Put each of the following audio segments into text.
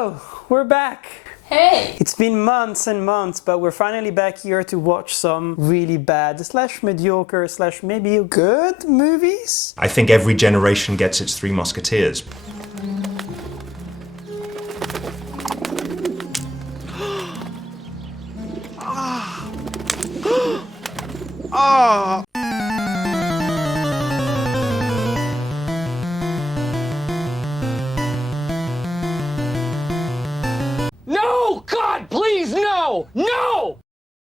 Hello, we're back. Hey! It's been months and months, but we're finally back here to watch some really bad / mediocre / maybe good movies. I think every generation gets its Three Musketeers. No! God, please, no! No!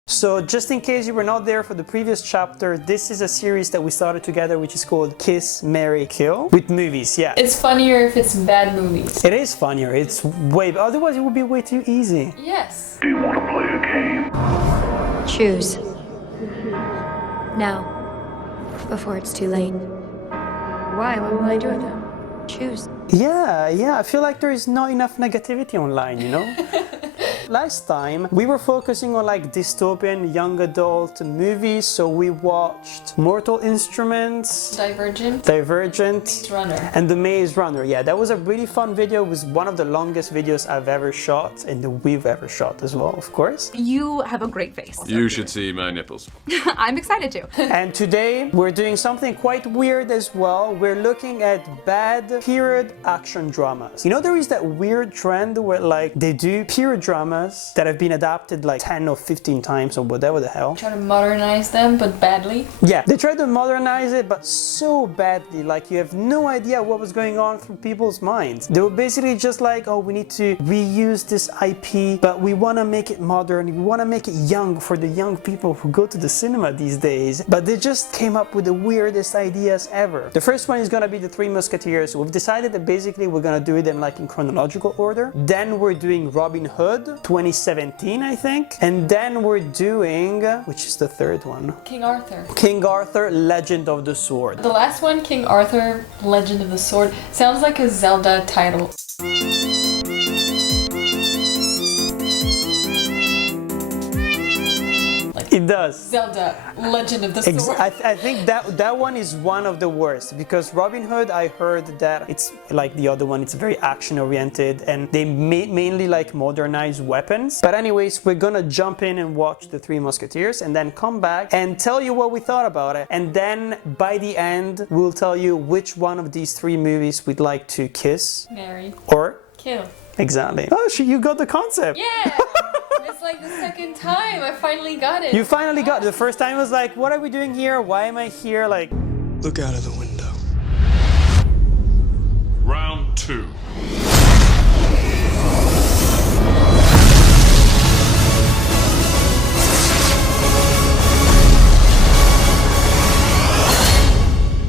So just in case you were not there for the previous chapter, this is a series that we started together which is called Kiss, Marry, Kill with movies, yeah. It's funnier if it's bad movies. It is funnier, it's way, otherwise it would be way too easy. Yes. Do you want to play a game? Choose. Now. Before it's too late. Why? What will I do with them? Choose. Yeah, I feel like there is not enough negativity online, you know? Last time we were focusing on like dystopian young adult movies, so we watched Mortal Instruments, Divergent, Maze Runner, and The Maze Runner. Yeah, that was a really fun video. It was one of the longest videos I've ever shot and we've ever shot as well, of course. You have a great face. You should see my nipples. I'm excited to. And today we're doing something quite weird as well. We're looking at bad period action dramas. You know, there is that weird trend where like they do period dramas that have been adapted like 10 or 15 times or whatever the hell. Try to modernize them, but badly. Yeah, they try to modernize it, but so badly, like you have no idea what was going on through people's minds. They were basically just like, oh, we need to reuse this IP, but we want to make it modern, we want to make it young for the young people who go to the cinema these days. But they just came up with the weirdest ideas ever. The first one is gonna be the Three Musketeers. We've decided that basically we're gonna do them like in chronological order. Then we're doing Robin Hood, 2017, I think. And then we're doing, which is the third one? King Arthur. King Arthur, Legend of the Sword. The last one, King Arthur, Legend of the Sword, sounds like a Zelda title. It does. Zelda, Legend of the Sword. I think that one is one of the worst, because Robin Hood, I heard that it's like the other one, it's very action oriented and they mainly like modernize weapons. But anyways, we're gonna jump in and watch the Three Musketeers and then come back and tell you what we thought about it. And then by the end, we'll tell you which one of these three movies we'd like to kiss, marry, or kill. Exactly. Oh, you got the concept. Yeah! It's like the second time I finally got it. You finally got it. The first time I was like, what are we doing here? Why am I here? Like, look out of the window. Round 2.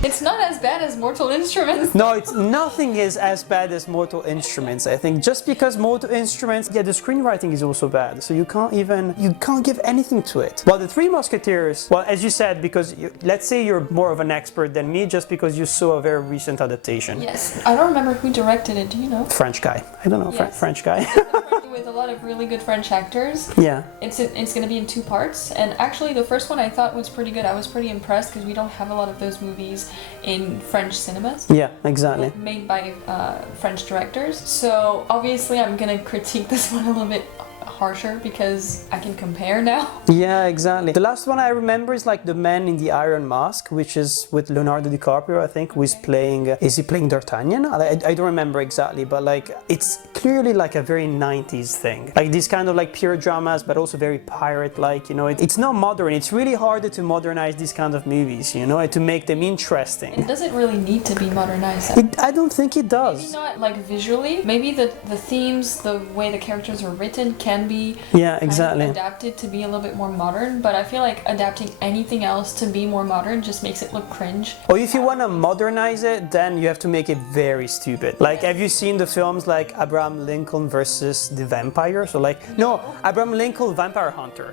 It's not as bad as Mortal Instruments. no, nothing is as bad as Mortal Instruments, I think. Just because Mortal Instruments, yeah, the screenwriting is also bad, so you can't give anything to it. While the Three Musketeers, well, as you said, because let's say you're more of an expert than me, just because you saw a very recent adaptation. Yes, I don't remember who directed it. Do you know? French guy. I don't know. Yes. French guy. With a lot of really good French actors. Yeah. It's gonna be in 2 parts, and actually the first one I thought was pretty good. I was pretty impressed because we don't have a lot of those movies in French cinemas. Yeah, exactly. Made by French directors. So obviously I'm gonna critique this one a little bit harsher because I can compare now. Yeah, exactly. The last one I remember is like The Man in the Iron Mask, which is with Leonardo DiCaprio, I think, who is playing, is he playing D'Artagnan? I don't remember exactly, but like, it's clearly like a very 90s thing. Like these kind of like pure dramas, but also very pirate-like, you know. It's not modern. It's really harder to modernize these kind of movies, you know, and to make them interesting. It doesn't really need to be modernized. I don't think it does. Maybe not like visually. Maybe the themes, the way the characters are written can be exactly adapted to be a little bit more modern, but I feel like adapting anything else to be more modern just makes it look cringe. Or if you want to modernize it, then you have to make it very stupid. Like, have you seen the films like Abraham Lincoln versus the Vampire? So like, no, Abraham Lincoln Vampire Hunter.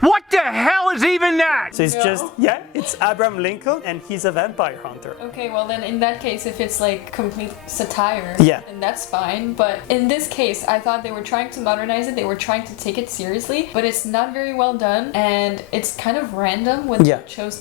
What the hell is even that? that? So it's No. just, yeah, it's Abraham Lincoln and he's a vampire hunter. Okay, well then in that case, if it's like complete satire, Yeah. then that's fine. But in this case, I thought they were trying to modernize it, they were trying to take it seriously, but it's not very well done, and it's kind of random when Yeah. they chose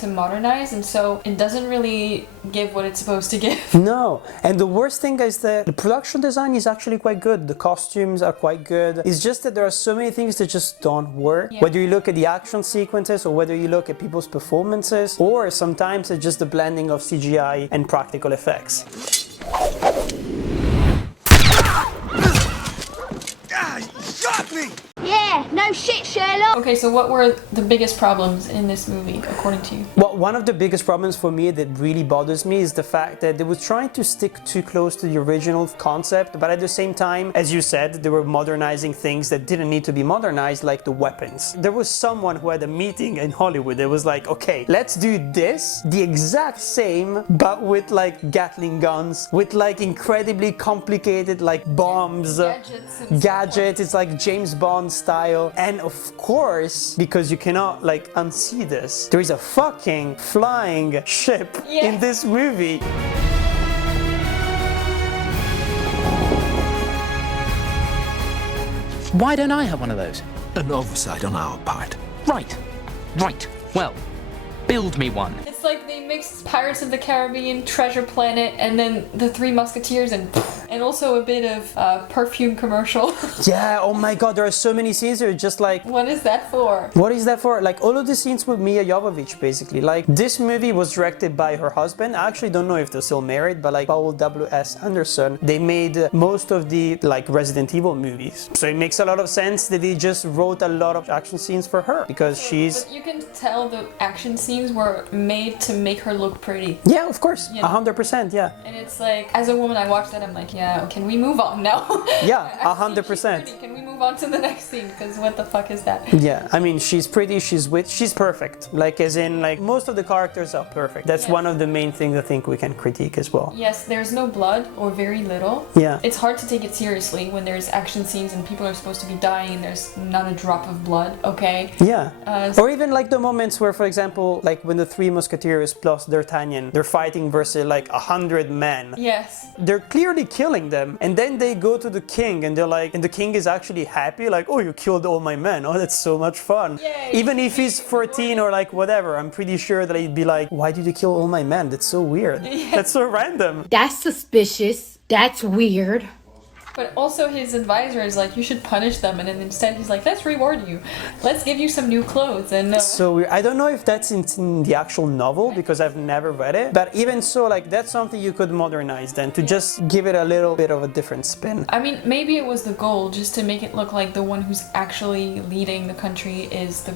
to modernize, and so it doesn't really give what it's supposed to give. No, and the worst thing is that the production design is actually quite good. The costumes are quite good. It's just that there are so many things that just don't work. Yeah. Whether you look at the action sequences or whether you look at people's performances, or sometimes it's just the blending of CGI and practical effects. Shot me! Yeah, no shit, Sherlock. Okay, so what were the biggest problems in this movie, according to you? Well, one of the biggest problems for me that really bothers me is the fact that they were trying to stick too close to the original concept, but at the same time, as you said, they were modernizing things that didn't need to be modernized, like the weapons. There was someone who had a meeting in Hollywood that was like, okay, let's do this, the exact same, but with like Gatling guns, with like incredibly complicated like bombs, gadgets, it's like James Bond style. And of course, because you cannot like unsee this, there is a fucking flying ship in this movie. Why don't I have one of those? An oversight on our part. Right. Well, build me one. It's like they mixed Pirates of the Caribbean, Treasure Planet, and then the Three Musketeers, and also a bit of perfume commercial. Yeah, oh my god, there are so many scenes that are just like, What is that for? what is that for? Like all of the scenes with Milla Jovovich, basically. Like this movie was directed by her husband. I actually don't know if they're still married, but like Paul W.S. Anderson, they made most of the like Resident Evil movies. So it makes a lot of sense that they just wrote a lot of action scenes for her because she's... But you can tell the action scenes were made to make her look pretty. Yeah, of course, You know? 100%, yeah. And it's like, as a woman, I watched that, I'm like, yeah, can we move on now? Yeah, I've seen 100%. she's pretty. Can we move on to the next scene? Because what the fuck is that? Yeah, I mean, she's pretty, she's perfect. Like, as in, like, most of the characters are perfect. That's Yes. one of the main things I think we can critique as well. Yes, there's no blood, or very little. Yeah. It's hard to take it seriously when there's action scenes and people are supposed to be dying and there's not a drop of blood, okay? Yeah. So- Or even like the moments where, for example, like when the Three Musketeers plus D'Artagnan, they're fighting versus like 100 men. Yes. They're clearly killing them, and then they go to the king and they're like, and the king is actually happy, like, oh, you killed all my men, oh, that's so much fun. Yay. Even if he's 14 or like whatever, I'm pretty sure that he'd be like, why did you kill all my men? That's so weird. That's so random. That's suspicious. That's weird. But also his advisor is like, you should punish them, and then instead he's like, let's reward you. Let's give you some new clothes. And So weird. I don't know if that's in the actual novel because I've never read it, but even so, like that's something you could modernize then to just give it a little bit of a different spin. I mean, maybe it was the goal, just to make it look like the one who's actually leading the country is the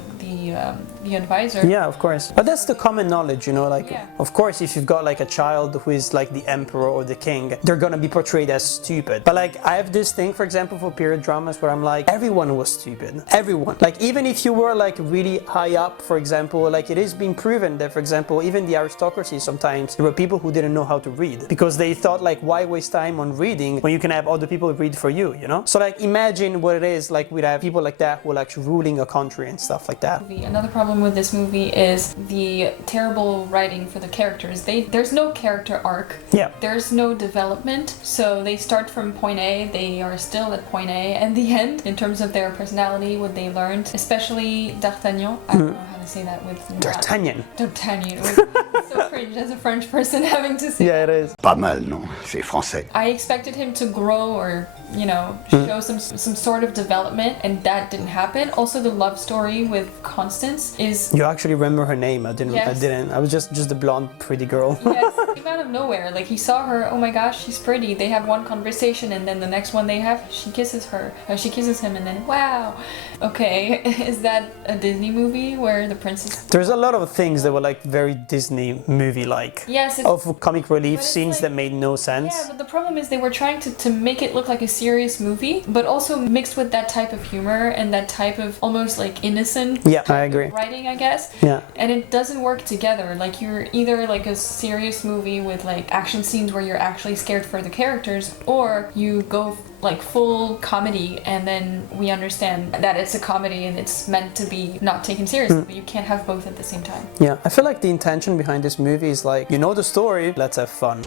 advisor. Yeah, of course. But that's the common knowledge, you know, like, Yeah. of course, if you've got like a child who is like the emperor or the king, they're gonna be portrayed as stupid. But like, I have this thing, for example, for period dramas where I'm like, everyone was stupid. Everyone. Like, even if you were like really high up, for example, like it is being proven that, for example, even the aristocracy, sometimes there were people who didn't know how to read because they thought like, why waste time on reading when you can have other people read for you, you know? So like, imagine what it is like we'd have people like that who are like ruling a country and stuff like that. Another problem with this movie is the terrible writing for the characters. There's no character arc. Yeah. There's no development. So they start from point A, they are still at point A, and the end, in terms of their personality, what they learned, especially D'Artagnan. I don't know how to say that with... D'Artagnan. D'Artagnan. It's so cringe as a French person having to say. Yeah, it is. Pas mal, non? C'est français. I expected him to grow or, you know, show some sort of development, and that didn't happen. Also, the love story with Constance is... You actually remember her name? I didn't. Yes. I didn't. I was just the blonde, pretty girl. Yes, came out of nowhere. Like, he saw her, oh my gosh, she's pretty. They have one conversation, and then the next one they have, she kisses her. She kisses him, and then, wow. Okay, is that a Disney movie where the princess... There's a lot of things that were like very Disney movie-like. Yes, Of comic relief but it's scenes like- that made no sense. Yeah, but the problem is they were trying to make it look like a serious movie, but also mixed with that type of humor and that type of almost like innocent Yeah, I agree. writing, I guess. Yeah. And it doesn't work together. Like, you're either like a serious movie movie with like action scenes where you're actually scared for the characters, or you go like full comedy and then we understand that it's a comedy and it's meant to be not taken seriously, but you can't have both at the same time. Yeah, I feel like the intention behind this movie is like, you know the story, let's have fun.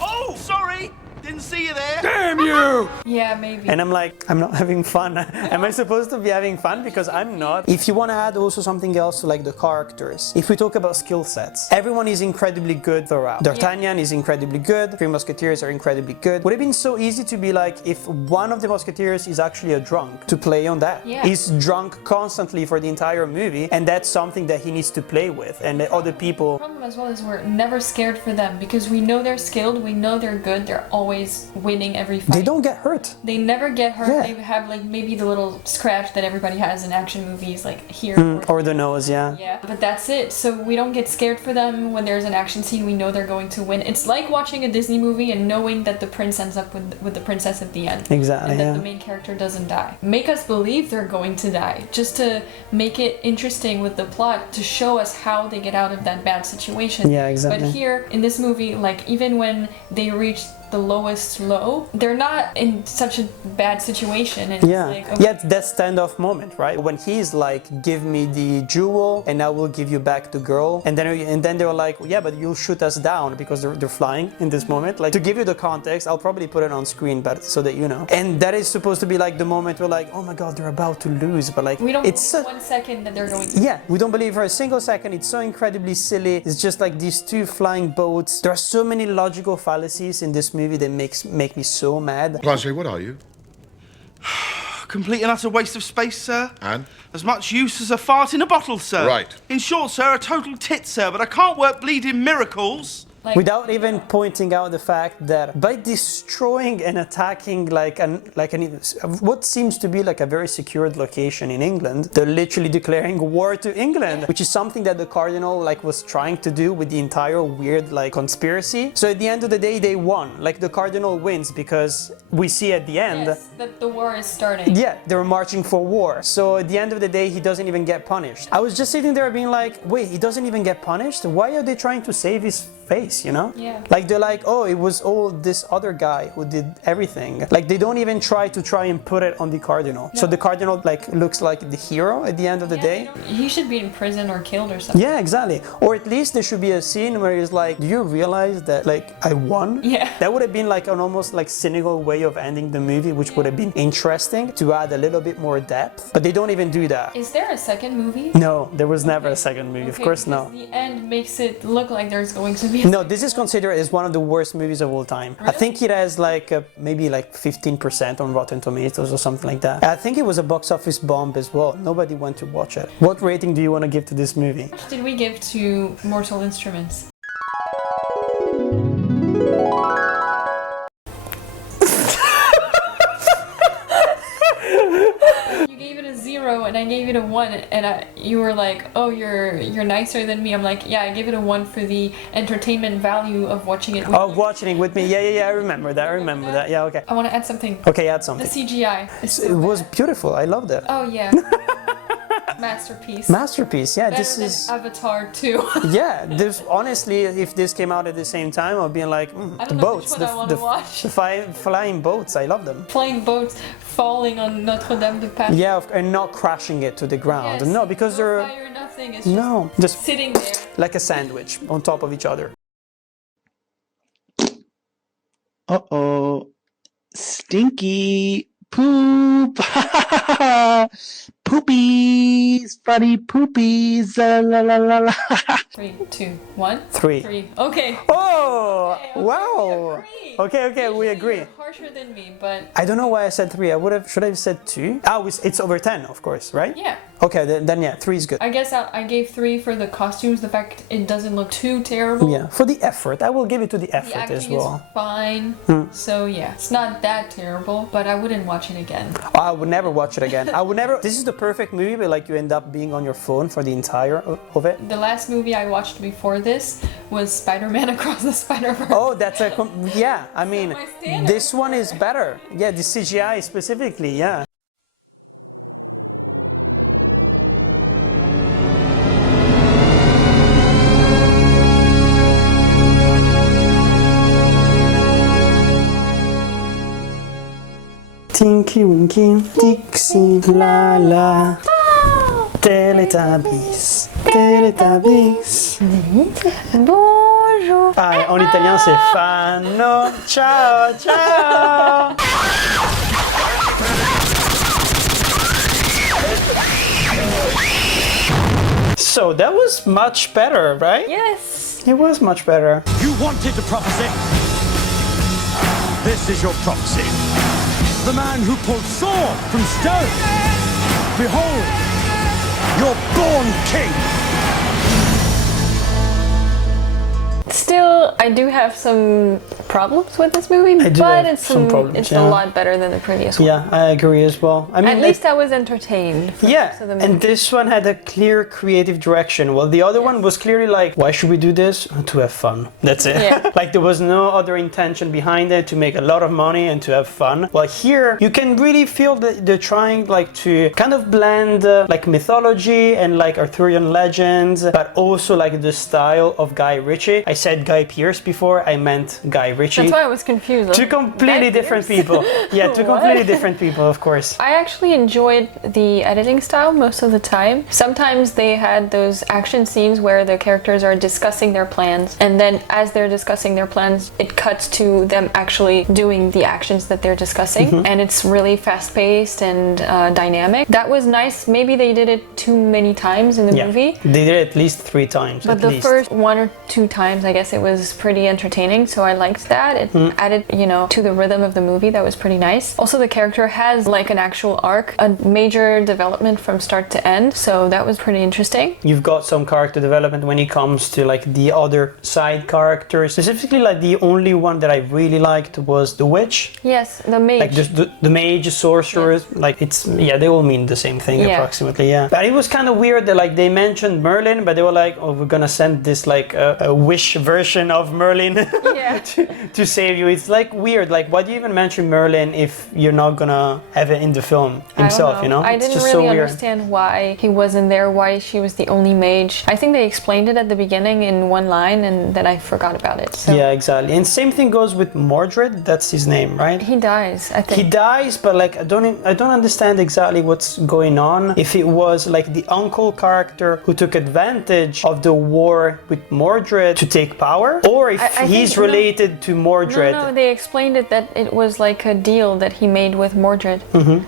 Oh, sorry! Didn't see you there! Damn you! Yeah, maybe. And I'm like, I'm not having fun. Am I supposed to be having fun? Because I'm not. If you want to add also something else to like the characters, if we talk about skill sets, everyone is incredibly good throughout. D'Artagnan is incredibly good. Three Musketeers are incredibly good. Would have been so easy to be like, if one of the Musketeers is actually a drunk, to play on that. Yeah. He's drunk constantly for the entire movie, and that's something that he needs to play with. And the other people... The problem as well is we're never scared for them because we know they're skilled, we know they're good, they're always winning every fight. They don't get hurt. They never get hurt. Yeah. They have like maybe the little scratch that everybody has in action movies, like here. Or the nose, yeah. Yeah, but that's it. So we don't get scared for them when there's an action scene. We know they're going to win. It's like watching a Disney movie and knowing that the prince ends up with the princess at the end. Exactly, And that yeah. the main character doesn't die. Make us believe they're going to die. Just to make it interesting with the plot, to show us how they get out of that bad situation. Yeah, exactly. But here, in this movie, like even when they reach the lowest low, they're not in such a bad situation. And Yeah, it's like, okay, yeah, that standoff moment, right? When he's like, "Give me the jewel, and I will give you back the girl," and then they're like, "Yeah, but you'll shoot us down," because they're flying in this moment. Like, to give you the context, I'll probably put it on screen, but so that you know. And that is supposed to be like the moment we're like, "Oh my God, they're about to lose," but like, we don't it's believe 1 second that they're going to. yeah, we don't believe for a single second. It's so incredibly silly. It's just like these two flying boats. There are so many logical fallacies in this movie that make me so mad. Blanche, what are you? Complete and utter waste of space, sir. And? As much use as a fart in a bottle, sir. Right. In short, sir, a total tit, sir, but I can't work bleeding miracles. Like, without even pointing out the fact that by destroying and attacking what seems to be like a very secured location in England, they're literally declaring war to England, which is something that the Cardinal like was trying to do with the entire weird like conspiracy. So at the end of the day, they won. Like the Cardinal wins because we see at the end that the war is starting. yeah, they're marching for war. So at the end of the day, he doesn't even get punished. I was just sitting there being like, wait, he doesn't even get punished? Why are they trying to save his face, you know? Yeah. Like they're like, oh, it was all this other guy who did everything. Like they don't even try and put it on the Cardinal. No. So the Cardinal like looks like the hero at the end of the day. He should be in prison or killed or something. Yeah, exactly. Or at least there should be a scene where he's like, do you realize that like I won? Yeah. That would have been like an almost like cynical way of ending the movie, which would have been interesting to add a little bit more depth. But they don't even do that. Is there a second movie? No, there was never a second movie. Of course, no. The end makes it look like there's going to be. No, this is considered as one of the worst movies of all time. Really? I think it has like maybe like 15% on Rotten Tomatoes or something like that. I think it was a box office bomb as well. Nobody went to watch it. What rating do you want to give to this movie? What did we give to Mortal Instruments? You gave it a 0 and I gave it a 1, and you were like, oh, you're nicer than me. I'm like, yeah, I gave it a 1 for the entertainment value of watching it with me. Watching it with me. Yeah, I remember that. Yeah, okay. I want to add something. Okay, add something. The CGI. It was beautiful. I loved it. Oh, yeah. Masterpiece. Masterpiece, yeah. Better this than is Avatar 2. Yeah, there's honestly, if this came out at the same time, I'd be like, the boats, the flying boats, I love them. Flying boats falling on Notre Dame de Paris. Yeah, and not crashing it to the ground. Yes, no, because no they're fire, nothing. It's just sitting there like a sandwich on top of each other. Uh-oh, stinky poop. Poopies, funny poopies, la la la la. 3, 2, 1. 3. Okay. Oh, okay, wow. Okay, we agree. You're harsher than me, but I don't know why I said 3. Should I have said 2? Oh, it's over 10, of course, right? Yeah. Okay, then yeah, 3 is good. I guess I gave 3 for the costumes, the fact it doesn't look too terrible. Yeah, for the effort. I will give it to the effort the acting as well. Is fine. So yeah, it's not that terrible, but I wouldn't watch it again. I would never watch it again. I would never. This is the perfect movie, but like you end up being on your phone for the entire of it. The last movie I watched before this was Spider-Man Across the Spider-Verse. Oh, that's yeah. I mean, this one is better. Yeah, the CGI specifically. Yeah. Tinky Winky, Dixie, la la. Teletubbies, Teletubbies. Bonjour. Ah, en italien c'est fanno. Ciao, ciao. So that was much better, right? Yes. It was much better. You wanted the prophecy. This is your prophecy. The man who pulled sword from stone. Behold, you're born king. Still, I do have some problems with this movie, but it's a lot better than the previous one. Yeah, I agree as well. I mean, at least I was entertained. Yeah, and this one had a clear creative direction. Well, the other one was clearly like, why should we do this? To have fun. That's it. Yeah. Like there was no other intention behind it to make a lot of money and to have fun. Well, here you can really feel that they're trying like to kind of blend like mythology and like Arthurian legends, but also like the style of Guy Ritchie. I said Guy Pearce before, I meant Guy Ritchie. That's why I was confused. Two completely different people. Yeah, two completely different people, of course. I actually enjoyed the editing style most of the time. Sometimes they had those action scenes where the characters are discussing their plans, and then as they're discussing their plans, it cuts to them actually doing the actions that they're discussing, and it's really fast-paced and dynamic. That was nice. Maybe they did it too many times in the movie. They did it at least 3 times. But the first 1 or 2 times, I guess it was pretty entertaining, so I liked that. It added, you know, to the rhythm of the movie. That was pretty nice. Also, the character has like an actual arc, a major development from start to end, so that was pretty interesting. You've got some character development when it comes to like the other side characters. Specifically, like the only one that I really liked was the witch. Yes, the mage. Like just the mage, sorcerer, like it's, yeah, they all mean the same thing approximately, yeah. But it was kind of weird that like they mentioned Merlin, but they were like, oh, we're gonna send this like a wish version of Merlin to save you. It's like weird, like why do you even mention Merlin if you're not gonna have it in the film himself, you know? I It's didn't just really so weird. understand why he wasn't there, why she was the only mage. I think they explained it at the beginning in one line and then I forgot about it. So. Yeah, exactly. And same thing goes with Mordred, that's his name, right? He dies, I think. He dies, but like I don't understand exactly what's going on. If it was like the uncle character who took advantage of the war with Mordred to take power, or if he's related to Mordred. No, they explained it that it was like a deal that he made with Mordred.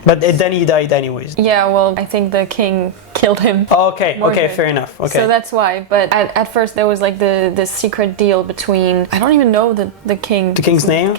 But then he died anyways. Yeah, well, I think the king killed him. Okay, Mordred. okay, fair enough. Okay. So that's why. But at first there was like the secret deal between, I don't even know the king. The king's name?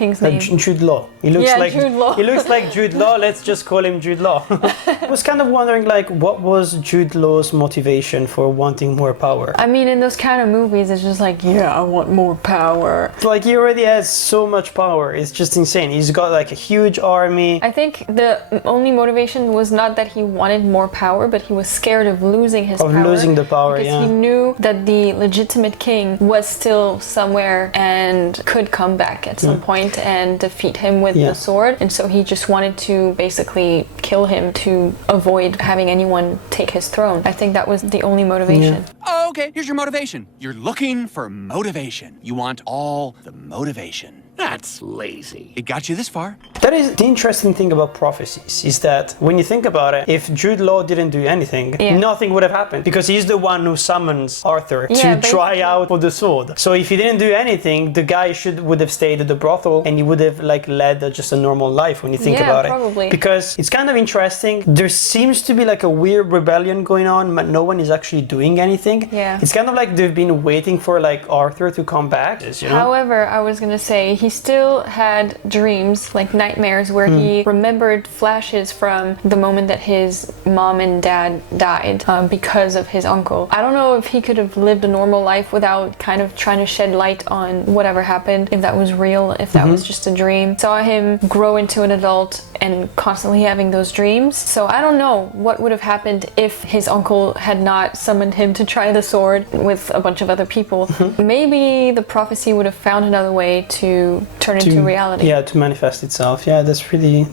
Jude Law. He looks like Jude Law. He looks like Jude Law. Let's just call him Jude Law. I was kind of wondering like what was Jude Law's motivation for wanting more power? I mean, in those kind of movies, it's just like, yeah, I want more power. Like he already has so much power. It's just insane. He's got like a huge army. I think the only motivation was not that he wanted more power, but he was scared of losing his power. Of losing the power, because he knew that the legitimate king was still somewhere and could come back at some point and defeat him with the sword. And so he just wanted to basically kill him to avoid having anyone take his throne. I think that was the only motivation. Oh, okay, here's your motivation. You're looking for motivation. You want all the motivation. That's lazy. It got you this far. That is the interesting thing about prophecies, is that when you think about it, if Jude Law didn't do anything, nothing would have happened, because he's the one who summons Arthur to try out for the sword. So if he didn't do anything, the guy would have stayed at the brothel and he would have like led just a normal life when you think about probably. it. Because it's kind of interesting. There seems to be like a weird rebellion going on, but no one is actually doing anything. Yeah. It's kind of like they've been waiting for like Arthur to come back. You know? However, I was gonna say he still had dreams, like nightmares, where he remembered flashes from the moment that his mom and dad died because of his uncle. I don't know if he could have lived a normal life without kind of trying to shed light on whatever happened, if that was real, if that was just a dream. Saw him grow into an adult and constantly having those dreams. So I don't know what would have happened if his uncle had not summoned him to try the sword with a bunch of other people. Maybe the prophecy would have found another way to turn into reality. Yeah, to manifest itself. Yeah, that's really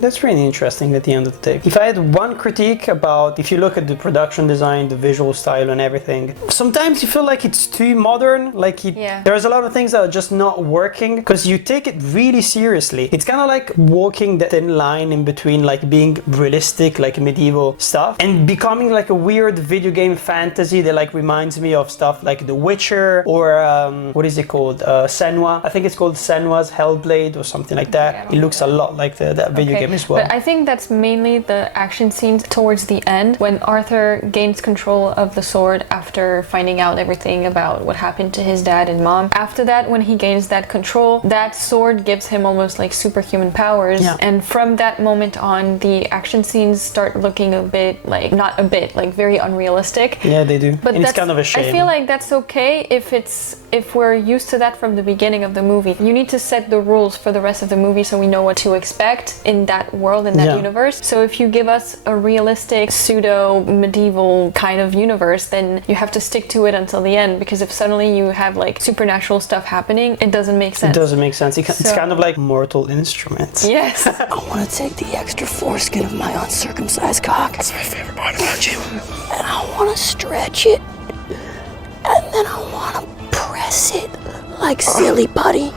interesting at the end of the day. If I had one critique about, if you look at the production design, the visual style and everything, sometimes you feel like it's too modern, like there's a lot of things that are just not working because you take it really seriously. It's kind of like walking that thin line in line between like being realistic, like medieval stuff, and becoming like a weird video game fantasy that like reminds me of stuff like The Witcher or what is it called? Senua. I think it's called Senua's Hellblade or something like that. It looks a lot like that video game as well. But I think that's mainly the action scenes towards the end when Arthur gains control of the sword after finding out everything about what happened to his dad and mom. After that, when he gains that control, that sword gives him almost like superhuman powers. Yeah. And from that moment on, the action scenes start looking a bit like, not a bit, like very unrealistic. Yeah, they do. But and it's kind of a shame. I feel like that's okay if we're used to that from the beginning of the movie. You need to set the rules for the rest of the movie so we know what to expect in that world, in that universe. So if you give us a realistic, pseudo-medieval kind of universe, then you have to stick to it until the end, because if suddenly you have like supernatural stuff happening, it doesn't make sense. It doesn't make sense. It's kind of like Mortal Instruments. Yes. I want to take the extra foreskin of my uncircumcised cock. That's my favorite part about you. And I want to stretch it. And then I want to press it like silly putty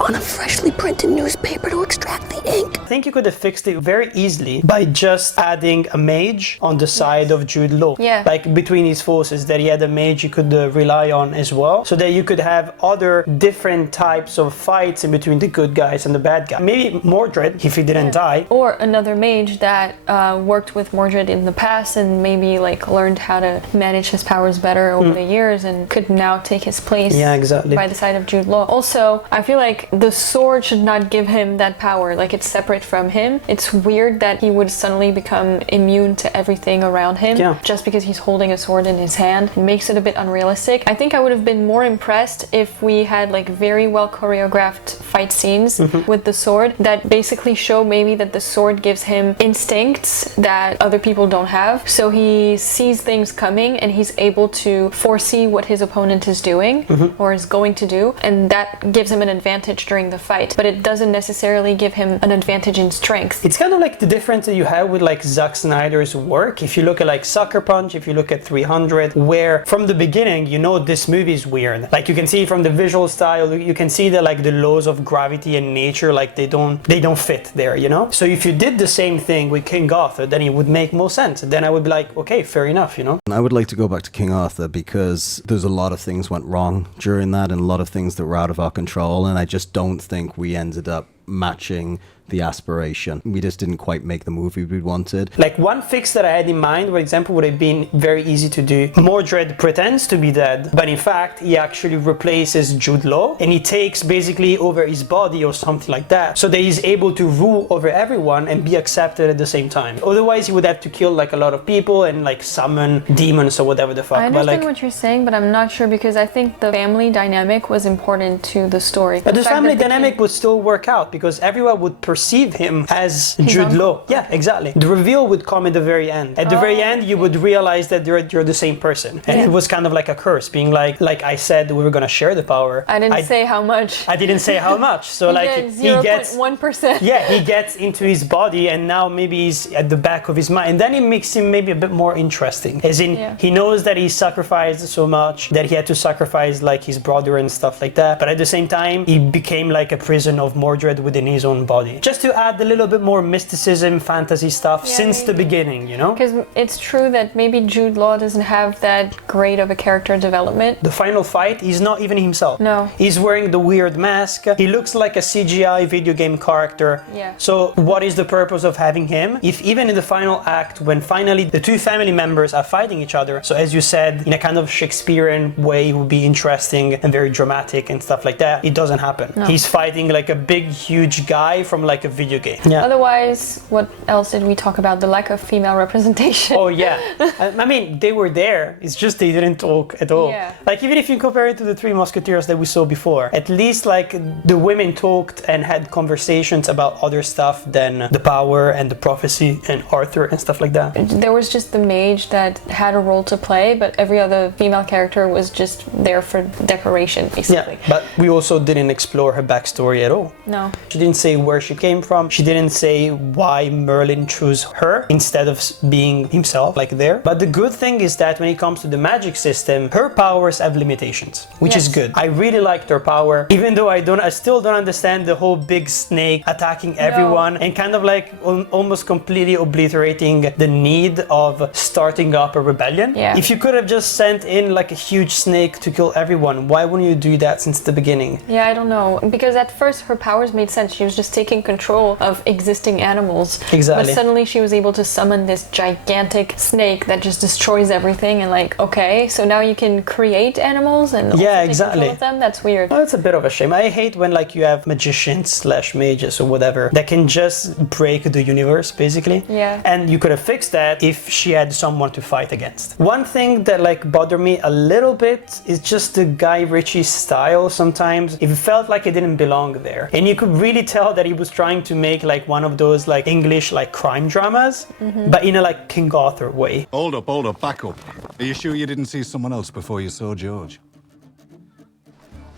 on a freshly printed newspaper to extract the ink. I think you could have fixed it very easily by just adding a mage on the side of Jude Law. Yeah. Like between his forces, that he had a mage you could rely on as well, so that you could have other different types of fights in between the good guys and the bad guys. Maybe Mordred, if he didn't die. Or another mage that worked with Mordred in the past and maybe like learned how to manage his powers better over the years and could now take his place by the side of Jude Law. Also, I feel like the sword should not give him that power, like it's separate from him. It's weird that he would suddenly become immune to everything around him just because he's holding a sword in his hand. It makes it a bit unrealistic. I think I would have been more impressed if we had like very well choreographed fight scenes with the sword that basically show maybe that the sword gives him instincts that other people don't have. So he sees things coming and he's able to foresee what his opponent is doing or is going to do, and that gives him an advantage during the fight, but it doesn't necessarily give him an advantage in strength. It's kind of like the difference that you have with like Zack Snyder's work. If you look at like Sucker Punch, if you look at 300, where from the beginning you know this movie is weird. Like you can see from the visual style, you can see that like the laws of gravity and nature, like they don't fit there, you know? So if you did the same thing with King Arthur, then it would make more sense. Then I would be like, okay, fair enough, you know? I would like to go back to King Arthur because there's a lot of things went wrong during that and a lot of things that were out of our control, and I just don't think we ended up matching the aspiration. We just didn't quite make the movie we wanted. Like one fix that I had in mind, for example, would have been very easy to do. Mordred pretends to be dead, but in fact he actually replaces Jude Law and he takes basically over his body or something like that, so that he's able to rule over everyone and be accepted at the same time. Otherwise he would have to kill like a lot of people and like summon demons or whatever the fuck. I understand but, what you're saying, but I'm not sure, because I think the family dynamic was important to the story. But the family dynamic would still work out because everyone would perceive him as Jude Law. Yeah, exactly. The reveal would come at the very end. At the very end, you would realize that you're the same person. And it was kind of like a curse, being like I said, we were gonna share the power. I didn't say how much. I didn't say how much. So like he gets 0.1%. Yeah, he gets into his body, and now maybe he's at the back of his mind. And then it makes him maybe a bit more interesting. As in, he knows that he sacrificed so much, that he had to sacrifice like his brother and stuff like that. But at the same time, he became like a prison of Mordred within his own body. Just to add a little bit more mysticism, fantasy stuff since the beginning, you know? Because it's true that maybe Jude Law doesn't have that great of a character development. The final fight, he's not even himself. No. He's wearing the weird mask. He looks like a CGI video game character. Yeah. So what is the purpose of having him? If even in the final act, when finally the two family members are fighting each other, so as you said, in a kind of Shakespearean way, it would be interesting and very dramatic and stuff like that, it doesn't happen. No. He's fighting like a big, huge guy from like a video game. Yeah. Otherwise, what else did we talk about? The lack of female representation. Oh yeah. I mean, they were there. It's just they didn't talk at all. Yeah. Like even if you compare it to the Three Musketeers that we saw before, at least like the women talked and had conversations about other stuff than the power and the prophecy and Arthur and stuff like that. There was just the mage that had a role to play, but every other female character was just there for decoration, basically. Yeah, but we also didn't explore her backstory at all. No. She didn't say where she came from. She didn't say why Merlin chose her instead of being himself, like there. But the good thing is that when it comes to the magic system, her powers have limitations, which is good. I really liked her power, even though I still don't understand the whole big snake attacking everyone and kind of like almost completely obliterating the need of starting up a rebellion. If you could have just sent in like a huge snake to kill everyone, why wouldn't you do that since the beginning? Yeah, I don't know. Because at first her powers made sense. She was just taking control of existing animals. Exactly. But suddenly she was able to summon this gigantic snake that just destroys everything and like, okay, so now you can create animals and also take control of them? That's weird. Well, it's a bit of a shame. I hate when like you have magicians / mages or whatever that can just break the universe basically. Yeah. And you could have fixed that if she had someone to fight against. One thing that like bothered me a little bit is just the Guy Ritchie style sometimes. It felt like it didn't belong there. And you could really tell that he was trying to make like one of those like English like crime dramas, but in a like King Arthur way. Hold up, back up. Are you sure you didn't see someone else before you saw George?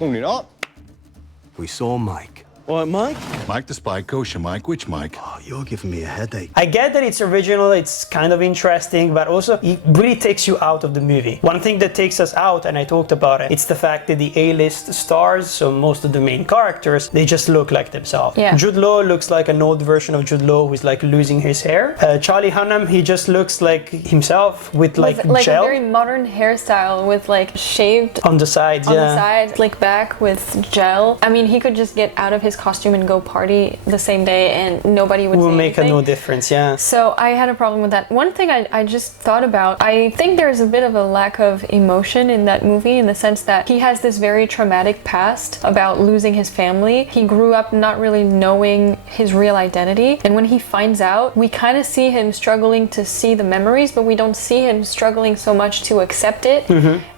Only not. We saw Mike. What, Mike? Mike the spy kosher Mike. Which Mike? Oh, you're giving me a headache. I get that it's original, it's kind of interesting, but also it really takes you out of the movie. One thing that takes us out, and I talked about it, it's the fact that the A-list stars, so most of the main characters, they just look like themselves. Yeah. Jude Law looks like an old version of Jude Law who's like losing his hair. Charlie Hunnam, he just looks like himself with like gel. A very modern hairstyle with like shaved on the sides, on the side, slick back with gel. I mean, he could just get out of his costume and go party the same day and nobody would say make anything. no difference, yeah. So I had a problem with that. One thing I just thought about, I think there's a bit of a lack of emotion in that movie in the sense that he has this very traumatic past about losing his family. He grew up not really knowing his real identity, and when he finds out, we kind of see him struggling to see the memories, but we don't see him struggling so much to accept it.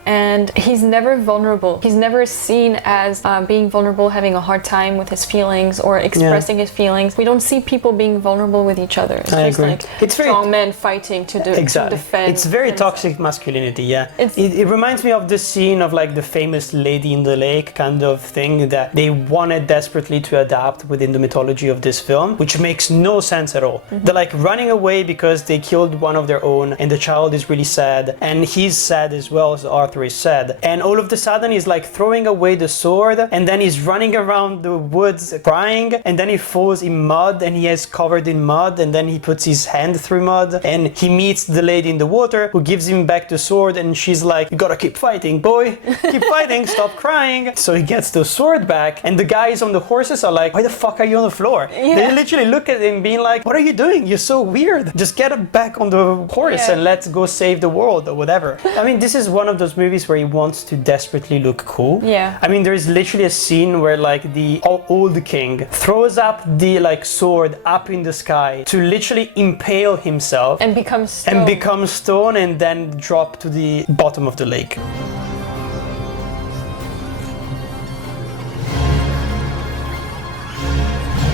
And he's never vulnerable. He's never seen as being vulnerable, having a hard time with his feelings or expressing his feelings. We don't see people being vulnerable with each other. It's I just agree. like It's strong men fighting to defend. It's very toxic masculinity, yeah. It reminds me of the scene of like the famous Lady in the Lake kind of thing that they wanted desperately to adapt within the mythology of this film, which makes no sense at all. They're like running away because they killed one of their own and the child is really sad and he's sad as well, as Arthur is sad, and all of a sudden he's like throwing away the sword and then he's running around the woods crying and then he falls in mud and he is covered in mud and then he puts his hand through mud and he meets the lady in the water who gives him back the sword and she's like, you gotta keep fighting, boy, keep fighting, stop crying. So he gets the sword back and the guys on the horses are like, why the fuck are you on the floor? They literally look at him being like, what are you doing? You're so weird. Just get back on the horse and let's go save the world or whatever. I mean, this is one of those movies where he wants to desperately look cool. Yeah. I mean, there is literally a scene where like the old king throws up the like sword up in the sky to literally impale himself and become stone and then drop to the bottom of the lake.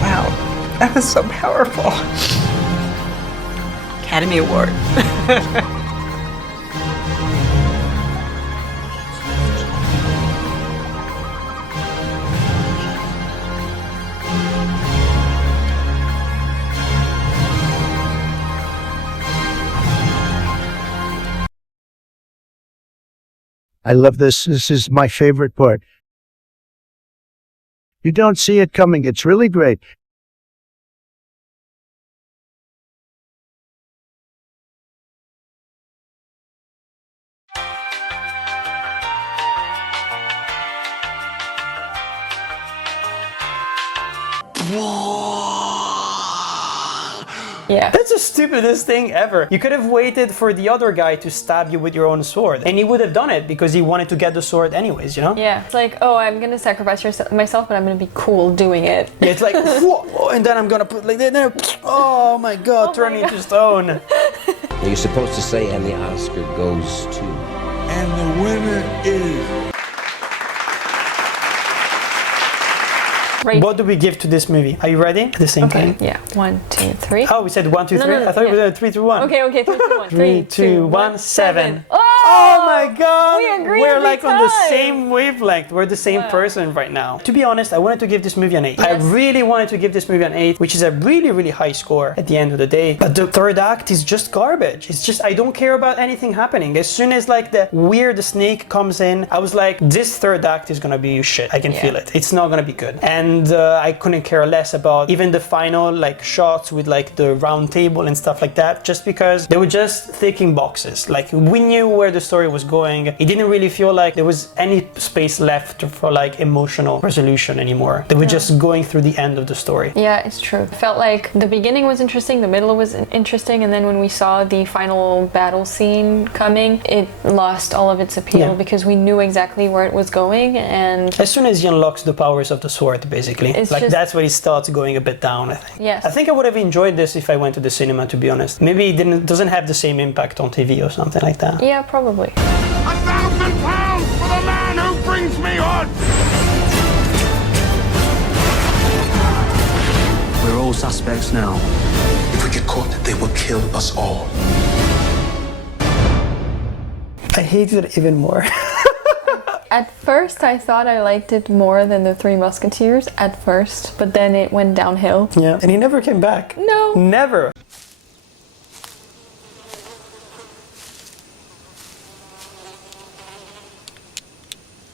Wow, that was so powerful. Academy Award. I love this. This is my favorite part. You don't see it coming. It's really great. Yeah. That's the stupidest thing ever. You could have waited for the other guy to stab you with your own sword and he would have done it because he wanted to get the sword anyways, you know? Yeah. It's like, oh, I'm gonna sacrifice myself, but I'm gonna be cool doing it. Yeah, it's like, whoa, and then I'm gonna put like that. Oh my god, turn me into stone. You're supposed to say, and the Oscar goes to. And the winner is. Right. What do we give to this movie? Are you ready? At the same time? Yeah. 1, 2, 3. Oh, we said 1, 2, 3. No, I thought we were 3, 2, 1. Okay, 3, 2, 1. 3, 2, 1, 7. Oh my god! We agree. We're like on the same wavelength. We're the same person right now. To be honest, I wanted to give this movie an 8. I really wanted to give this movie an 8, which is a really, really high score at the end of the day. But the third act is just garbage. It's just, I don't care about anything happening. As soon as like the weird snake comes in, I was like, this third act is gonna be shit. I can feel it. It's not gonna be good. And I couldn't care less about even the final like shots with like the round table and stuff like that, just because they were just ticking boxes. Like we knew where the story was going. It didn't really feel like there was any space left for like emotional resolution anymore. They were just going through the end of the story. Yeah, it's true. It felt like the beginning was interesting, the middle was interesting, and then when we saw the final battle scene coming, it lost all of its appeal because we knew exactly where it was going. And as soon as he unlocks the powers of the sword, basically, like that's where he starts going a bit down, I think. Yes. I think I would have enjoyed this if I went to the cinema, to be honest. Maybe it doesn't have the same impact on TV or something like that. Yeah, probably. £1,000 for the man who brings me on! We're all suspects now. If we get caught, they will kill us all. I hated it even more. At first, I thought I liked it more than the Three Musketeers at first, but then it went downhill. Yeah, and he never came back. No. Never.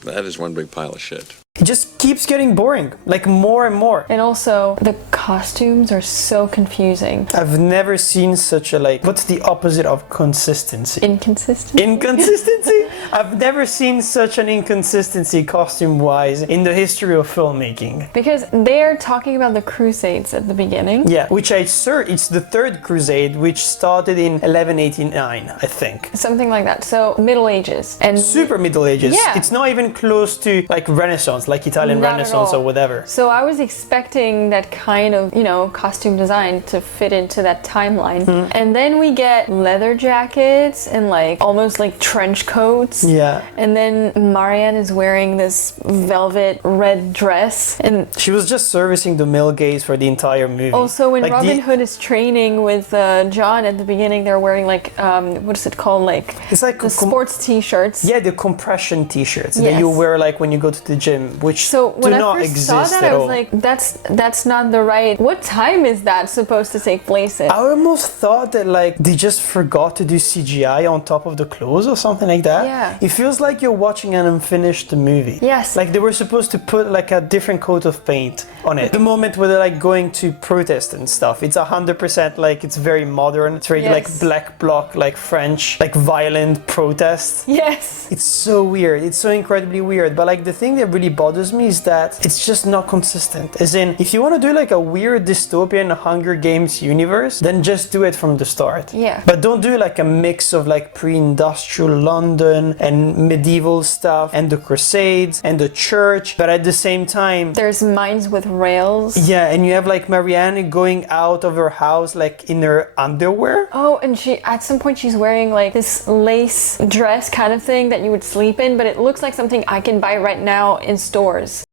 That is one big pile of shit. It just keeps getting boring, like more and more. And also, the costumes are so confusing. I've never seen such a like, what's the opposite of consistency? Inconsistency? Inconsistency? I've never seen such an inconsistency costume-wise in the history of filmmaking. Because they're talking about the Crusades at the beginning. Yeah, which it's the third crusade, which started in 1189, I think. Something like that. So, Middle Ages. And super Middle Ages. Yeah. It's not even close to like Renaissance, like Italian Not Renaissance or whatever. So I was expecting that kind of, costume design to fit into that timeline. And then we get leather jackets and like almost like trench coats. Yeah. And then Marianne is wearing this velvet red dress. And she was just servicing the male gaze for the entire movie. Also, when like Robin Hood is training with John at the beginning, they're wearing like, what is it called? Like, it's like the sports t-shirts. Yeah, the compression t-shirts that you wear like when you go to the gym, which so when do I not first exist saw that, at I was all. like, that's not the right. What time is that supposed to take place in? I almost thought that like they just forgot to do CGI on top of the clothes or something like that. Yeah. It feels like you're watching an unfinished movie. Yes. Like they were supposed to put like a different coat of paint on it. The moment where they're like going to protest and stuff, it's 100% like it's very modern. It's very like black bloc, like French, like violent protest. Yes. It's so weird. It's so incredibly weird. But like the thing that really bothers me is that it's just not consistent. As in, if you want to do like a weird dystopian Hunger Games universe, then just do it from the start. Yeah. But don't do like a mix of like pre-industrial London and medieval stuff and the Crusades and the church, but at the same time there's mines with rails. Yeah, and you have like Marianne going out of her house like in her underwear. Oh, and she at some point she's wearing like this lace dress kind of thing that you would sleep in, but it looks like something I can buy right now in stores.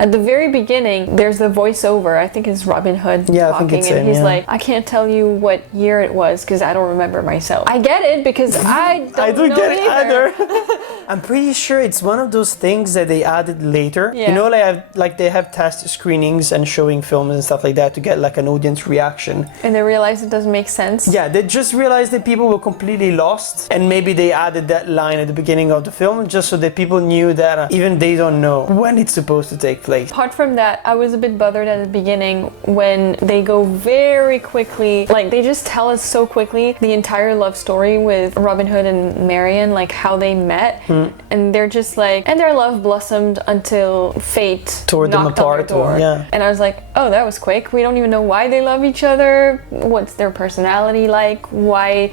At the very beginning, there's the voiceover. I think it's Robin Hood talking, I think it's and him, he's yeah. like, "I can't tell you what year it was because I don't remember myself." I get it because I don't know get it either. I'm pretty sure it's one of those things that they added later. Yeah. You know, like they have test screenings and showing films and stuff like that to get like an audience reaction. And they realize it doesn't make sense. Yeah, they just realized that people were completely lost, and maybe they added that line at the beginning of the film just so that people knew that even they don't know when it's supposed to take place. Apart from that, I was a bit bothered at the beginning when they go very quickly, like they just tell us so quickly the entire love story with Robin Hood and Marianne, like how they met, and they're just like, and their love blossomed until fate tore them knocked on their apart. door. Yeah. And I was like, oh, that was quick. We don't even know why they love each other. What's their personality like? Why?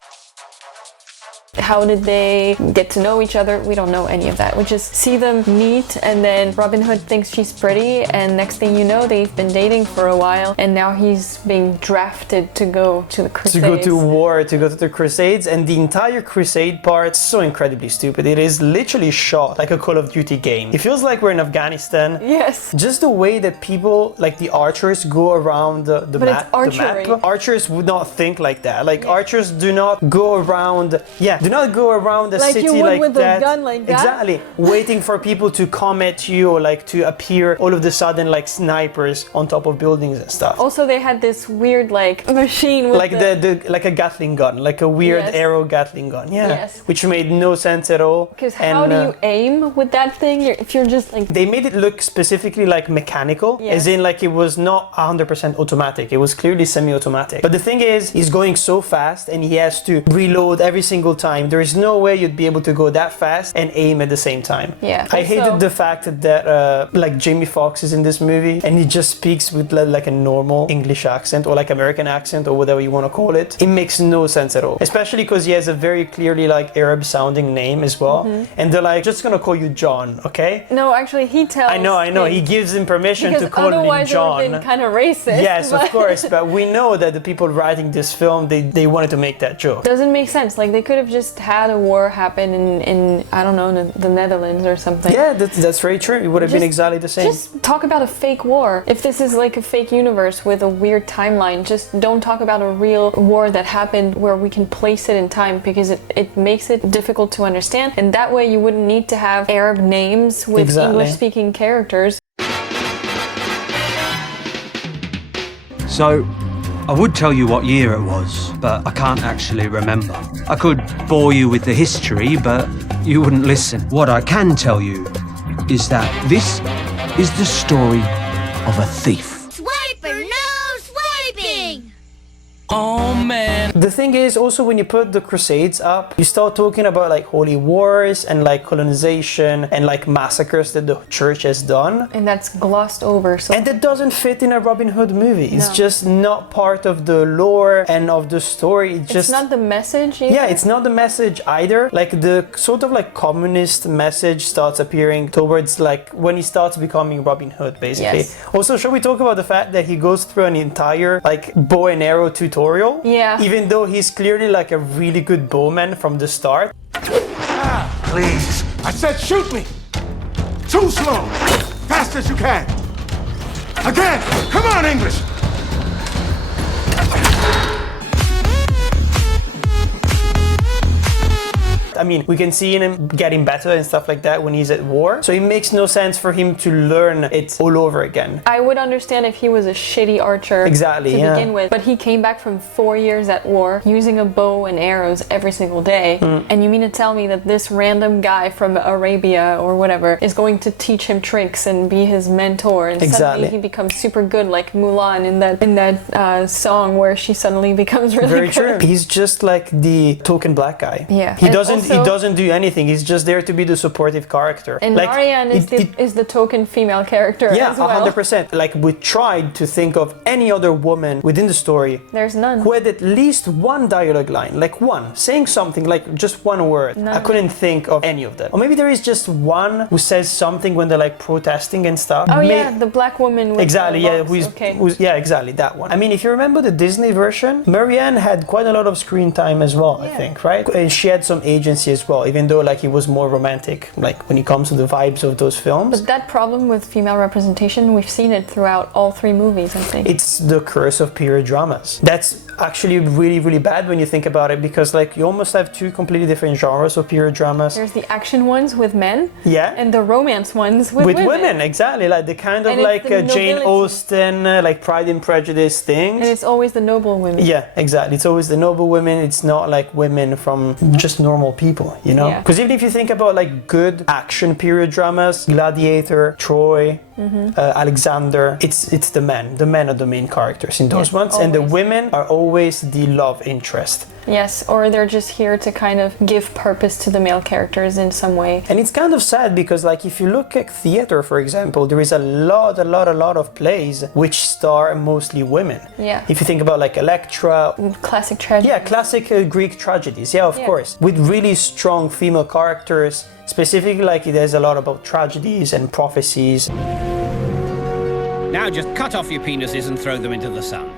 How did they get to know each other? We don't know any of that. We just see them meet, and then Robin Hood thinks she's pretty, and next thing you know, they've been dating for a while, and now he's being drafted to go to the Crusades. To go to war, to go to the Crusades, and the entire Crusade part, so incredibly stupid. It is literally shot like a Call of Duty game. It feels like we're in Afghanistan. Yes. Just the way that people, like the archers, go around the map. Archery. The map. Archers would not think like that. Like archers do not go around. Yeah, do not go around a like city you would like with that. A gun like that. Exactly. Waiting for people to come at you or like to appear all of the sudden like snipers on top of buildings and stuff. Also, they had this weird like machine with like the like a Gatling gun, like a weird arrow Gatling gun. Yeah. Yes. Which made no sense at all. Because how do you aim with that thing if you're just like... They made it look specifically like mechanical, as in like it was not 100% automatic. It was clearly semi-automatic. But the thing is, he's going so fast and he has to reload every single time. There is no way you'd be able to go that fast and aim at the same time. Yeah. I hated the fact that like Jamie Foxx is in this movie and he just speaks with like a normal English accent or like American accent or whatever you want to call it. It makes no sense at all. Especially because he has a very clearly like Arab sounding name as well. And they're like, just gonna call you John, okay? No, actually he tells... I know. He gives him permission to call him John. Otherwise it would have been kind of racist. Yes, of course. But we know that the people writing this film, they wanted to make that joke. Doesn't make sense. Like they could have just had a war happen in I don't know, the Netherlands or something. Yeah, that's very true. It would have been exactly the same. Just talk about a fake war. If this is like a fake universe with a weird timeline, just don't talk about a real war that happened where we can place it in time, because it makes it difficult to understand. And that way you wouldn't need to have Arab names with English-speaking characters. So, I would tell you what year it was, but I can't actually remember. I could bore you with the history, but you wouldn't listen. What I can tell you is that this is the story of a thief. Swiper, no swiping! Oh man. The thing is, also when you put the Crusades up, you start talking about like holy wars and like colonization and like massacres that the church has done. And that's glossed over. So. And that doesn't fit in a Robin Hood movie. It's just not part of the lore and of the story. It's not the message either. Yeah, it's not the message either. Like the sort of like communist message starts appearing towards like when he starts becoming Robin Hood, basically. Yes. Also, shall we talk about the fact that he goes through an entire like bow and arrow tutorial? Yeah. Even though he's clearly like a really good bowman from the start. Please. I said shoot me. Too slow. Fast as you can. Again. Come on, English. I mean, we can see him getting better and stuff like that when he's at war. So it makes no sense for him to learn it all over again. I would understand if he was a shitty archer to begin with, but he came back from 4 years at war using a bow and arrows every single day. And you mean to tell me that this random guy from Arabia or whatever is going to teach him tricks and be his mentor, and suddenly he becomes super good, like Mulan in that song where she suddenly becomes really good. Very true. He's just like the token black guy. Yeah. He doesn't do anything. He's just there to be the supportive character. And like, Marianne is the token female character as well. Yeah, 100%. Like we tried to think of any other woman within the story. There's none. Who had at least one dialogue line, like one, saying something, like just one word. None. I couldn't think of any of them. Or maybe there is just one who says something when they're like protesting and stuff. Oh yeah, the black woman with exactly, the yeah, box. who's yeah, exactly, that one. I mean, if you remember the Disney version, Marianne had quite a lot of screen time as well, I think, right? And she had some agency as well, even though like he was more romantic, like when it comes to the vibes of those films. But that problem with female representation, we've seen it throughout all three movies, I think. It's the curse of period dramas. That's actually really, really bad when you think about it, because like you almost have two completely different genres of period dramas. There's the action ones with men, and the romance ones with women. Exactly, like the kind of like Jane Austen, like Pride and Prejudice things. And it's always the noble women. Yeah, exactly. It's always the noble women. It's not like women from just normal people, you know? Because even if you think about like good action period dramas, Gladiator, Troy, Alexander, it's the men. The men are the main characters in those ones, and the women are always the love interest. Yes, or they're just here to kind of give purpose to the male characters in some way. And it's kind of sad because, like, if you look at theater, for example, there is a lot of plays which star mostly women. Yeah. If you think about, like, Electra. Classic tragedies. Yeah, classic Greek tragedies. Yeah, of course. With really strong female characters. Specifically, like, there's a lot about tragedies and prophecies. Now just cut off your penises and throw them into the sun.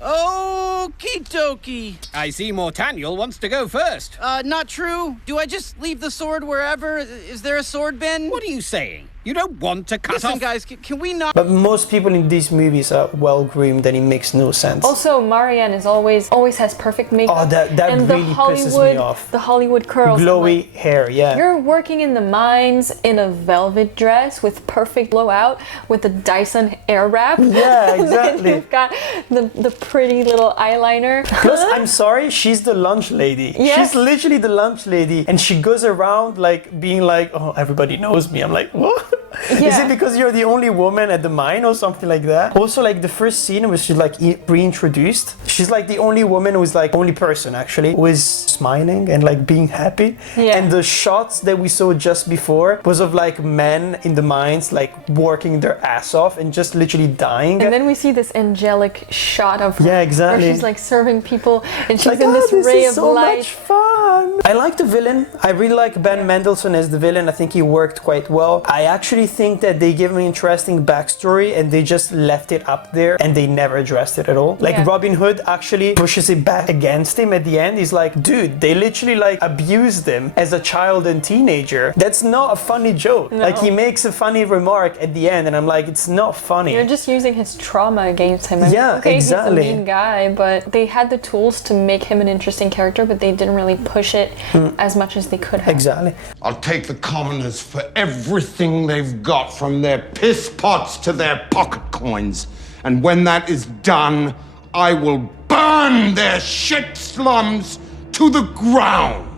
Okie dokie. I see Mortaniel wants to go first. Not true. Do I just leave the sword wherever? Is there a sword bin? What are you saying? You don't want to cut Listen, off... guys, can we not... But most people in these movies are well-groomed and it makes no sense. Also, Marianne is always has perfect makeup. Oh, that and really pisses me off. The Hollywood curls. Glowy hair, yeah. You're working in the mines in a velvet dress with perfect blowout with a Dyson Airwrap. Yeah, exactly. And you've got the pretty little eyeliner. Plus, I'm sorry, she's the lunch lady. Yes. She's literally the lunch lady. And she goes around like being like, oh, everybody knows me. I'm like, what? Yeah. Is it because you're the only woman at the mine or something like that? Also, like the first scene was she's like reintroduced. She's like the only woman who's like only person actually who is smiling and like being happy. Yeah. And the shots that we saw just before was of like men in the mines like working their ass off and just literally dying. And then we see this angelic shot of her. Yeah, exactly. Where she's like serving people and she's like, in this ray of so light. Much fun. I like the villain. I really like Ben Mendelsohn as the villain. I think he worked quite well. I actually think that they give an interesting backstory and they just left it up there and they never addressed it at all. Like Robin Hood actually pushes it back against him at the end. He's like, dude, they literally like abused him as a child and teenager. That's not a funny joke. No. Like he makes a funny remark at the end and I'm like, it's not funny. You're just using his trauma against him. I mean, yeah, okay, exactly. He's a mean guy, but they had the tools to make him an interesting character, but they didn't really push it as much as they could have. Exactly. I'll take the commoners for everything they've got, from their piss pots to their pocket coins. And when that is done, I will burn their shit slums to the ground.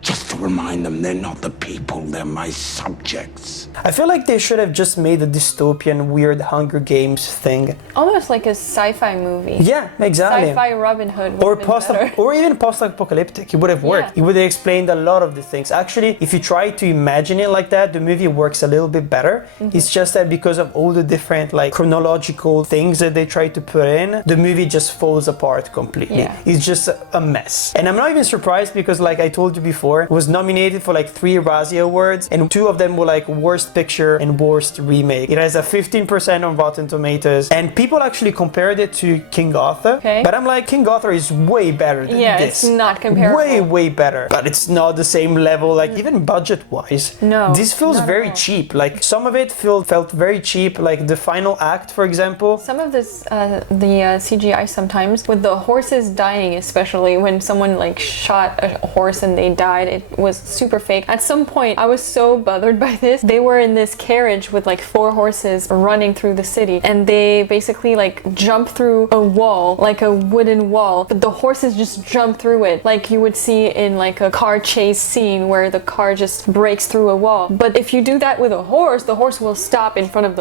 Just to remind them they're not the people, they're my subjects. I feel like they should have just made a dystopian, weird Hunger Games thing. Almost like a sci-fi movie. Yeah, exactly. Sci-fi Robin Hood. Or even post-apocalyptic. It would have worked. Yeah. It would have explained a lot of the things. Actually, if you try to imagine it like that, the movie works a little bit better. It's just that because of all the different like chronological things that they try to put in, the movie just falls apart completely. Yeah. It's just a mess. And I'm not even surprised because, like I told you before, it was nominated for like 3 Razzie Awards and 2 of them were like Worst Picture and Worst Remake. It has a 15% on Rotten Tomatoes and people actually compared it to King Arthur. Okay. But I'm like, King Arthur is way better than this. It's not comparable. Way better. But it's not the same level, like even budget-wise. No. This feels very cheap. Like some of it felt very cheap, like the final act, for example. Some of this, the CGI sometimes, with the horses dying, especially when someone like shot a horse and they died, it was super fake. At some point, I was so bothered by this. They were in this carriage with like 4 horses running through the city and they basically like jump through a wall, like a wooden wall, but the horses just jump through it like you would see in like a car chase scene where the car just breaks through a wall. But if you do that with a horse, the horse will stop in front of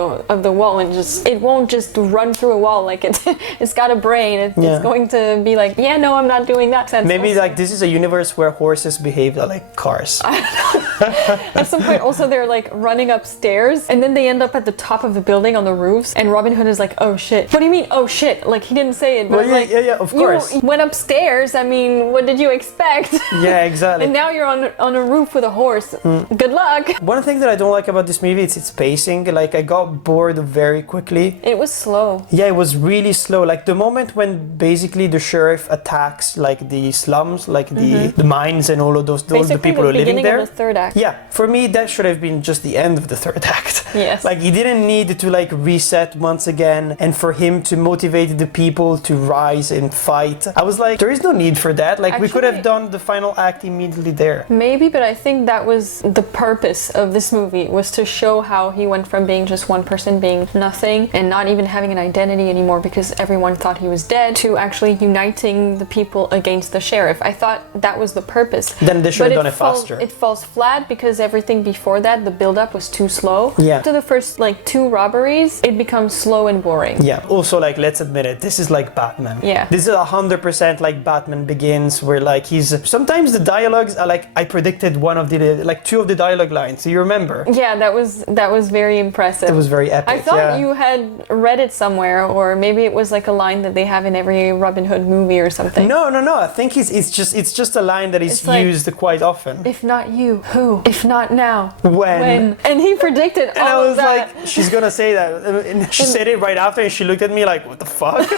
the wall and it won't just run through a wall like it's got a brain. It's going to be like, yeah, no, I'm not doing that. Maybe like this is a universe where horses behave like cars. At some point also they're like running upstairs and then they end up at the top of the building on the roofs and Robin Hood is like, oh shit. What do you mean, oh shit? Like he didn't say it, but well, yeah, of course. You went upstairs, I mean, what did you expect? Yeah, exactly. And now you're on a roof with a horse. Good luck. One thing that I don't like about this movie is its pacing. Like I got bored very quickly. It was slow. Yeah, it was really slow. Like the moment when basically the sheriff attacks like the slums, like the mines and all of those the people who are living there. Of the third act. Yeah, for me that should have been just the end of the third act. Yes. Like he didn't need to like reset once again and for him to motivate the people to rise and fight. I was like, there is no need for that. Like we could have done the final act immediately there. Maybe, but I think that was the purpose of this movie, was to show how he went from being just one person, being nothing and not even having an identity anymore because everyone thought he was dead, to actually uniting the people against the sheriff. I thought that was the purpose. Then they should have done it faster. It falls flat because everything before that, the build-up was too slow. Yeah. After the first like 2 robberies, it becomes slow and boring. Yeah. Also, like, let's admit it, this is like Batman. Yeah. This is 100% like Batman Begins, where like sometimes the dialogues are like, I predicted one of the like 2 of the dialogue lines. Do you remember? Yeah, that was very impressive. It was very epic. I thought you had read it somewhere, or maybe it was like a line that they have in every Robin Hood movie or something. No. I think it's just a line that is used quite often. If not you, who? If not now, when? And he predicted and all of that. I was like, she's gonna say that, and she said it right after, and she looked at me like, what the fuck?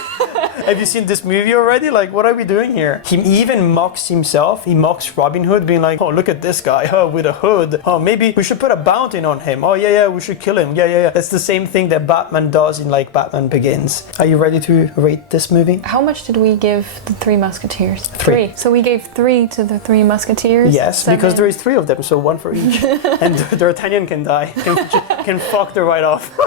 Have you seen this movie already? Like, what are we doing here? He even mocks himself. He mocks Robin Hood, being like, oh, look at this guy, with a hood. Oh, maybe we should put a bounty on him. Oh, yeah, we should kill him. Yeah. That's the same thing that Batman does in like Batman Begins. Are you ready to rate this movie? How much did we give the Three Musketeers? 3. So we gave 3 to the Three Musketeers? Yes, 7. because there is 3 of them, so 1 for each. And D'Artagnan can die, can fuck the right off.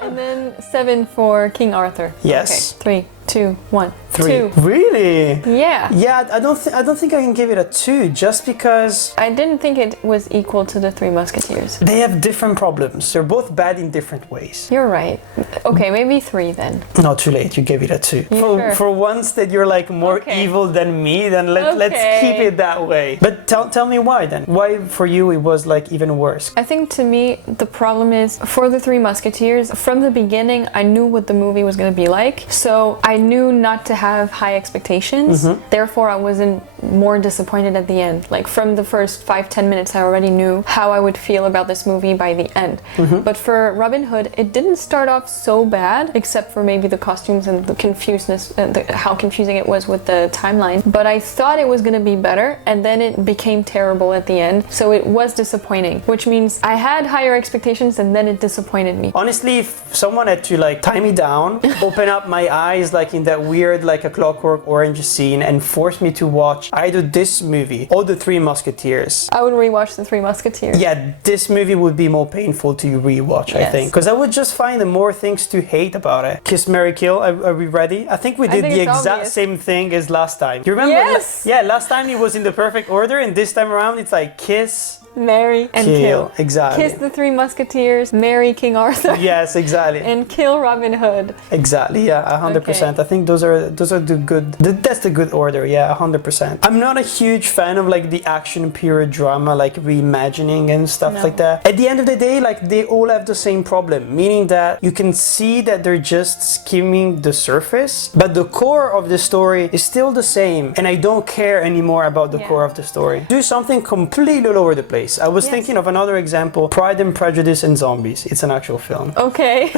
And then 7 for King Arthur. Yes. Okay. 3, 2, 1. 3. 2. Really? Yeah. Yeah, I don't think I can give it a 2, just because I didn't think it was equal to the Three Musketeers. they have different problems. They're both bad in different ways. You're right. Okay, maybe 3 then. Not too late, you gave it a 2. Sure? For once that you're like more evil than me, then let's keep it that way. But tell me why then. Why for you it was like even worse? I think to me the problem is for the Three Musketeers, from the beginning I knew what the movie was going to be like. So I knew not to have high expectations. Therefore I wasn't more disappointed at the end. Like from the first 5-10 minutes I already knew how I would feel about this movie by the end. But for Robin Hood it didn't start off so bad, except for maybe the costumes and the confuseness and how confusing it was with the timeline. But I thought it was going to be better, and then it became terrible at the end. So it was disappointing, which means I had higher expectations and then it disappointed me. Honestly, if someone had to like tie me down, open up my eyes like in that weird like a Clockwork Orange scene and force me to watch either this movie or the Three Musketeers, I would rewatch the Three Musketeers. Yeah, this movie would be more painful to rewatch, I think, because I would just find more things to hate about it. Kiss, Marry, Kill, are we ready? I think we did the exact same thing as last time. You remember? Yes! Yeah, last time it was in the perfect order, and this time around it's like Kiss, Marry and kill. Exactly. Kiss the Three Musketeers, marry King Arthur. Yes, exactly. And kill Robin Hood. Exactly. Yeah, 100%. I think those are the good. That's the good order. Yeah, 100%. I'm not a huge fan of like the action period drama, like reimagining and stuff like that. At the end of the day, like they all have the same problem, meaning that you can see that they're just skimming the surface, but the core of the story is still the same, and I don't care anymore about the core of the story. Do something completely all over the place. I was thinking of another example, Pride and Prejudice and Zombies. It's an actual film. Okay.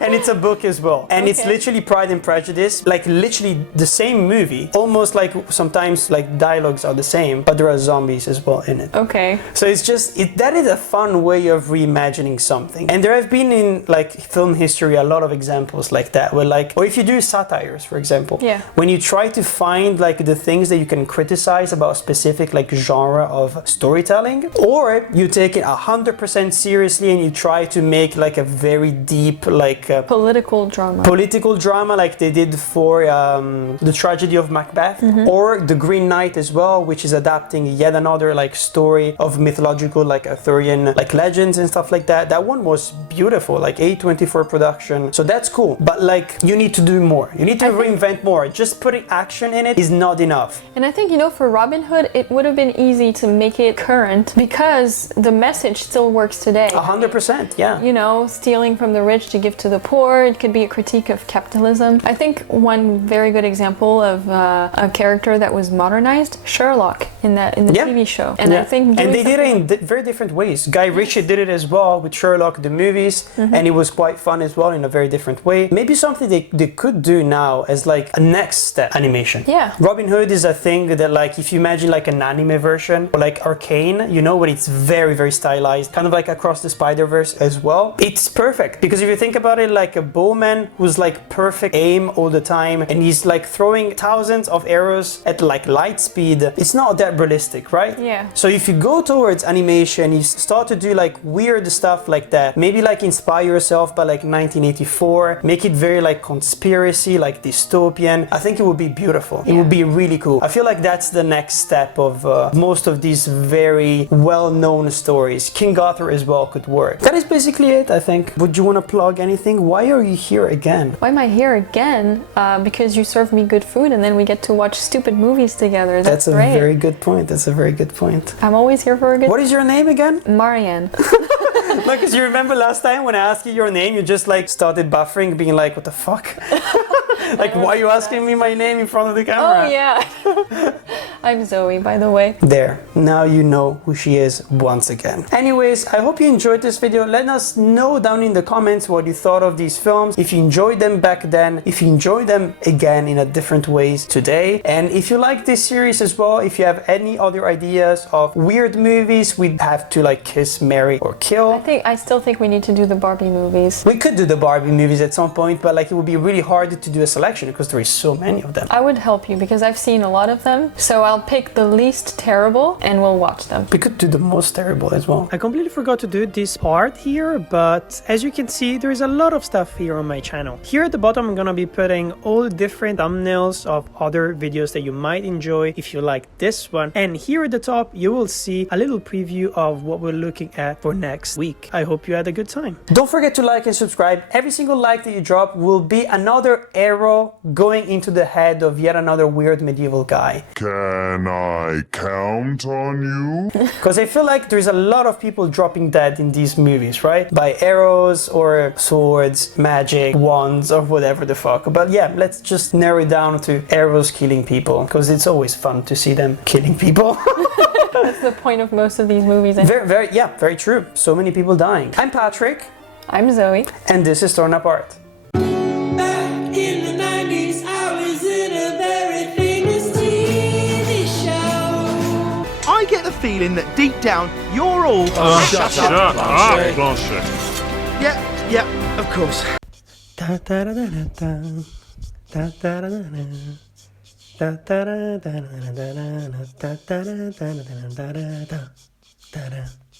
And it's a book as well. And it's literally Pride and Prejudice, like literally the same movie. Almost like sometimes like dialogues are the same, but there are zombies as well in it. Okay. So it's just, that is a fun way of reimagining something. And there have been in like film history a lot of examples like that, where like, or if you do satires, for example, when you try to find like the things that you can criticize about a specific like genre of storytelling, or you take it 100% seriously and you try to make like a very deep like political drama like they did for the Tragedy of Macbeth, or The Green Knight as well, which is adapting yet another like story of mythological like Arthurian like legends and stuff like that. That one was beautiful, like A24 production, so that's cool. But like you need to do more, you need to reinvent more. Just putting action in it is not enough. And I think, you know, for Robin Hood it would have been easy to make it current because the message still works today. 100%, yeah. You know, stealing from the rich to give to the poor. It could be a critique of capitalism. I think one very good example of a character that was modernized, Sherlock, in the TV show. And I think and they did it in very different ways. Guy Ritchie did it as well with Sherlock the movies, and it was quite fun as well in a very different way. Maybe something they could do now as like a next step animation. Yeah. Robin Hood is a thing that like if you imagine like an anime version, or like Arcane, you know, when it's very, very stylized, kind of like Across the Spider-Verse as well. It's perfect because if you think about it, like a bowman who's like perfect aim all the time and he's like throwing thousands of arrows at like light speed, it's not that that realistic, right? Yeah. So if you go towards animation, you start to do like weird stuff like that. Maybe like inspire yourself by like 1984, make it very like conspiracy, like dystopian. I think it would be beautiful. It would be really cool. I feel like that's the next step of most of these very well-known stories. King Arthur as well could work. That is basically it, I think. Would you want to plug anything? Why are you here again? Why am I here again? Because you serve me good food and then we get to watch stupid movies together. That's great. A very good point. That's a very good point. I'm always here for a good... What is your name again? Marianne. No, because you remember last time when I asked you your name, you just like started buffering, being like, what the fuck? Like, why are you asking me my name in front of the camera? Oh, yeah. I'm Zoe, by the way. There. Now you know who she is once again. Anyways, I hope you enjoyed this video. Let us know down in the comments what you thought of these films. If you enjoyed them back then, if you enjoyed them again in a different ways today. And if you like this series as well, if you have any other ideas of weird movies we'd have to like kiss, marry, or kill. I still think we need to do the Barbie movies. We could do the Barbie movies at some point, but like it would be really hard to do a selection because there is so many of them. I would help you because I've seen a lot of them. So I'll pick the least terrible and we'll watch them. We could do the most terrible as well. I completely forgot to do this part here, but as you can see, there is a lot of stuff here on my channel. Here at the bottom, I'm gonna be putting all different thumbnails of other videos that you might enjoy if you like this one. And here at the top, you will see a little preview of what we're looking at for next week. I hope you had a good time. Don't forget to like and subscribe. Every single like that you drop will be another arrow going into the head of yet another weird medieval guy. Can I count on you? Because I feel like there's a lot of people dropping dead in these movies, right? By arrows or swords, magic, wands, or whatever the fuck. But yeah, let's just narrow it down to arrows killing people, because it's always fun to see them killing people. That's the point of most of these movies. Very true. So many people dying. I'm Patrick. I'm Zoe. And this is Torn Apart. Back in the 90s, I was in a very famous TV show. I get the feeling that deep down, you're all... shut up, Blanchet. Yeah, of course. Da da da da da da da da da. Da da da da da da da da da da da da da da da da.